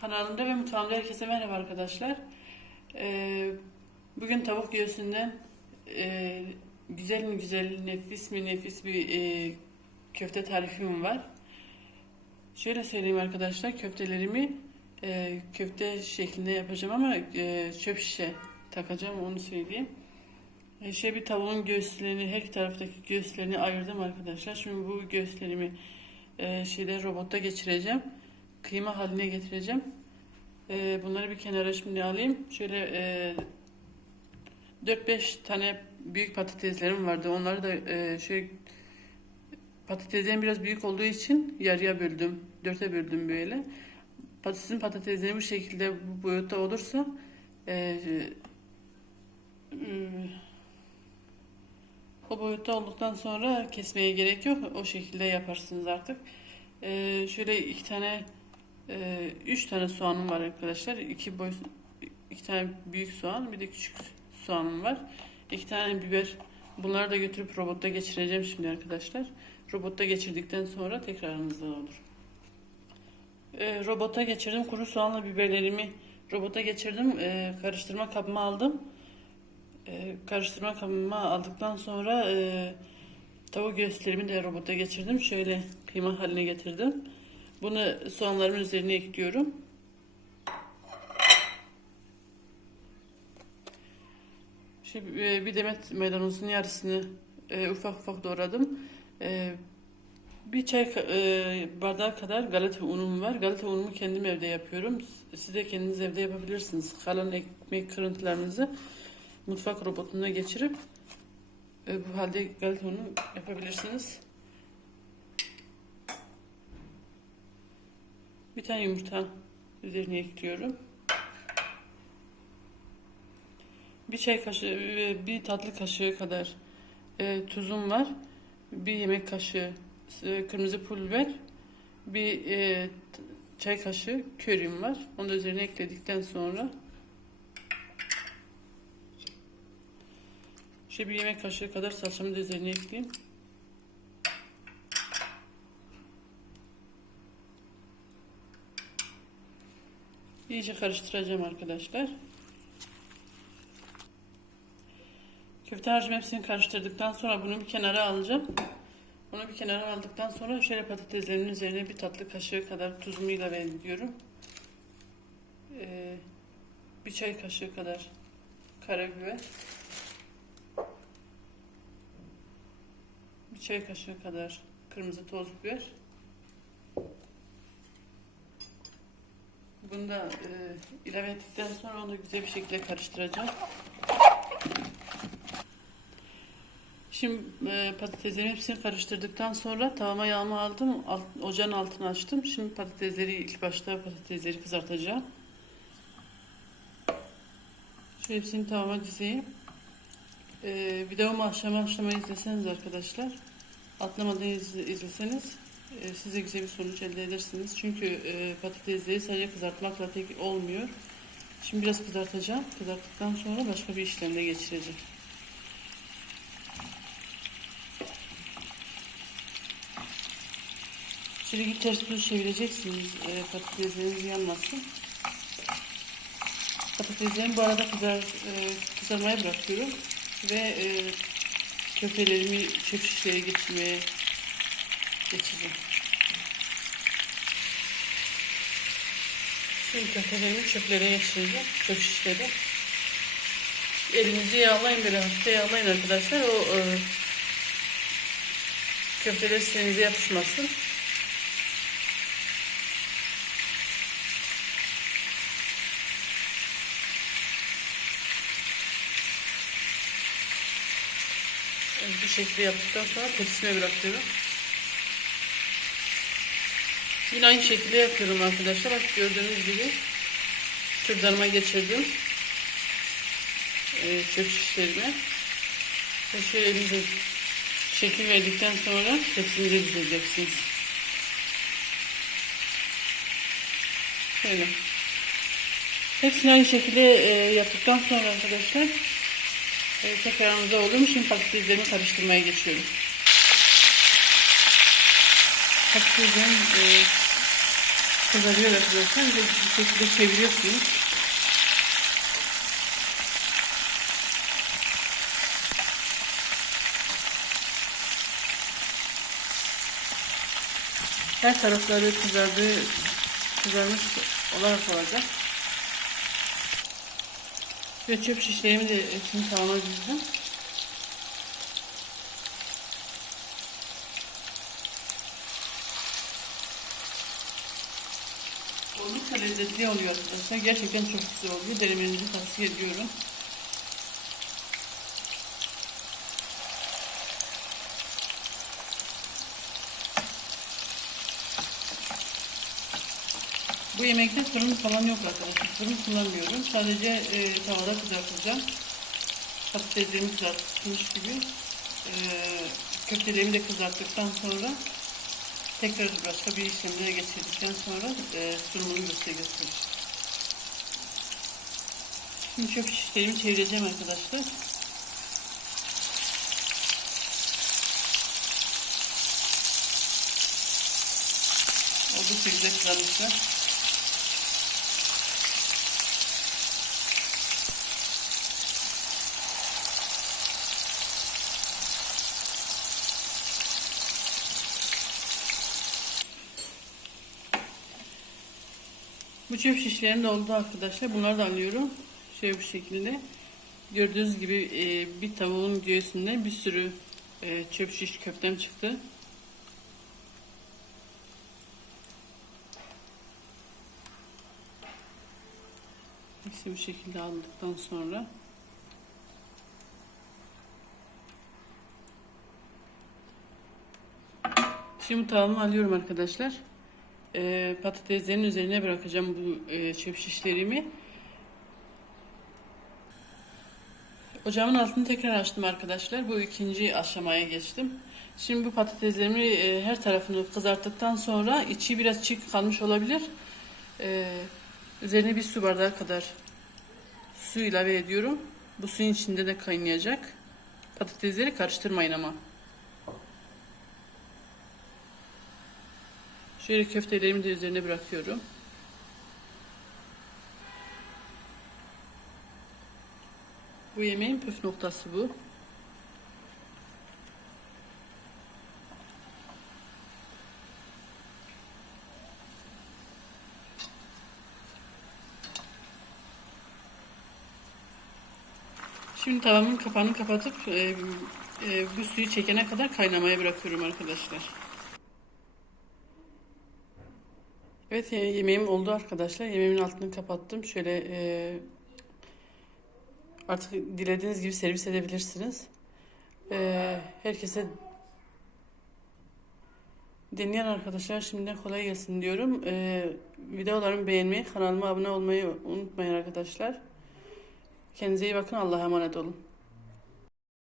Kanalımda ve mutfağımda herkese merhaba arkadaşlar. Ee, bugün tavuk göğsünden e, güzel mi güzel, nefis mi nefis bir e, köfte tarifim var. Şöyle söyleyeyim arkadaşlar, köftelerimi e, köfte şeklinde yapacağım ama çöp şişe takacağım onu söyleyeyim. E, şöyle bir tavuğun göğüslerini, her iki taraftaki göğüslerini ayırdım arkadaşlar. Şimdi bu göğüslerimi şeyde robotta geçireceğim. Kıyma haline getireceğim. E, bunları bir kenara şimdi alayım. Şöyle e, 4-5 tane büyük patateslerim vardı. Onları da e, şöyle patateslerim biraz büyük olduğu için yarıya böldüm. Dörte böldüm böyle. Patatesin patatesleri bu şekilde bu boyutta olursa e, e, o boyutta olduktan sonra kesmeye gerek yok. O şekilde yaparsınız artık. Ee, şöyle iki tane, e, üç tane soğanım var arkadaşlar. İki boy, iki tane büyük soğan, bir de küçük soğanım var. İki tane biber. Bunları da götürüp robotta geçireceğim şimdi arkadaşlar. Robotta geçirdikten sonra tekrarınızda olur. Ee, robota geçirdim. Kuru soğanla biberlerimi robota geçirdim. Ee, karıştırma kabıma aldım. Ee, karıştırma kabıma aldıktan sonra e, tavuk göğüslerimi de robota geçirdim. Şöyle kıyma haline getirdim. Bunu soğanlarımın üzerine ekliyorum. Şimdi e, bir demet maydanozun yarısını e, ufak ufak doğradım. E, bir çay bardağı kadar galeta unum var. Galeta unumu kendim evde yapıyorum. Siz de kendiniz evde yapabilirsiniz. Kalan ekmek kırıntılarınızı mutfak robotuna geçirip bu halde galeta unu yapabilirsiniz. Bir tane yumurta üzerine ekliyorum. Bir çay kaşığı, ve bir tatlı kaşığı kadar e, tuzum var. Bir yemek kaşığı e, kırmızı pul biber. Bir e, çay kaşığı körim var. Onu da üzerine ekledikten sonra şöyle bir yemek kaşığı kadar salçamı da üzerine ekleyeyim. İyice karıştıracağım arkadaşlar. Köfte harcım hepsini karıştırdıktan sonra bunu bir kenara alacağım. Bunu bir kenara aldıktan sonra şöyle patateslerimin üzerine bir tatlı kaşığı kadar tuzumu ilave ediyorum. Ee, bir çay kaşığı kadar karabiber. Bir çay kaşığı kadar kırmızı toz biber. Bunu da e, ilave ettikten sonra onu güzel bir şekilde karıştıracağım. Şimdi e, patateslerin hepsini karıştırdıktan sonra tavama yağımı aldım. Alt, ocağın altını açtım. Şimdi patatesleri ilk başta patatesleri kızartacağım. Şöyle hepsini tavama dizeyim. E, videomu aşama aşama izleseniz arkadaşlar. Atlamadan izle- izleseniz e, size güzel bir sonuç elde edersiniz. Çünkü e, patatesleri sadece kızartmakla tek olmuyor. Şimdi biraz kızartacağım. Kızarttıktan sonra başka bir işlemle geçireceğim. Şimdi ters düz çevireceksiniz e, patatesleriniz yanmasın. Patateslerimi bu arada kızar, e, kızarmaya bırakıyorum. Ve e, köftelerimi çöp şişlere geçirmeye geçireceğim. Şimdi köftelerimi çöplere geçireceğim. Çöp şişlere. Elinizi yağlayın böyle hafifçe yağlayın arkadaşlar. O e, köfteler size yapışmasın. Bu şekilde yaptıktan sonra tepsime bırakıyorum. Yine aynı şekilde yapıyorum arkadaşlar. Bak gördüğünüz gibi kürdanıma geçirdim. Ee, çöp şişlerime. Ve şöyle elinize şekil verdikten sonra tepsinize dizeceksiniz. Şöyle. Hepsini aynı şekilde e, yaptıktan sonra arkadaşlar e, olur mu? Şimdi patateslerimi karıştırmaya geçiyorum. Patateslerin e, kızarıyor arkadaşlar. De bu şekilde çeviriyorsunuz. Her tarafları kızardı, kızarmış olarak olacak. Ve çöp şişlerimi de hepsini tavana Oldukça lezzetli oluyor arkadaşlar. Gerçekten çok güzel oluyor. Denemenizi tavsiye ediyorum. Bu yemekte fırın falan yok arkadaşlar. Fırın kullanmıyorum. Sadece e, tavada kızartacağım. Patateslerimi kızartmış gibi. E, köftelerimi de kızarttıktan sonra tekrar başka bir işlemlere geçirdikten sonra e, sunumunu da. Şimdi çöp şişlerimi çevireceğim arkadaşlar. Oldukça güzel kızarmışlar. Bu çöp şişlerim de oldu arkadaşlar. Bunları da alıyorum. Şöyle bu şekilde. Gördüğünüz gibi e, bir tavuğun göğsünde bir sürü e, çöp şiş köftem çıktı. Hepsi bu şekilde aldıktan sonra Şimdi tavamı alıyorum arkadaşlar. Ee, patateslerin üzerine bırakacağım bu e, şişlerimi. Ocağımın altını tekrar açtım arkadaşlar. Bu ikinci aşamaya geçtim. Şimdi bu patateslerimi e, her tarafını kızarttıktan sonra içi biraz çiğ kalmış olabilir. Ee, üzerine bir su bardağı kadar su ilave ediyorum. Bu suyun içinde de kaynayacak. Patatesleri karıştırmayın ama. Şöyle köftelerimi de üzerine bırakıyorum. Bu yemeğin püf noktası bu. Şimdi tavamın kapağını kapatıp e, e, bu suyu çekene kadar kaynamaya bırakıyorum arkadaşlar. Evet ye- yemeğim oldu arkadaşlar. Yemeğimin altını kapattım. Şöyle e, artık dilediğiniz gibi servis edebilirsiniz. E, herkese deneyen arkadaşlar şimdiden kolay gelsin diyorum. E, videolarımı beğenmeyi, kanalıma abone olmayı unutmayın arkadaşlar. Kendinize iyi bakın. Allah'a emanet olun.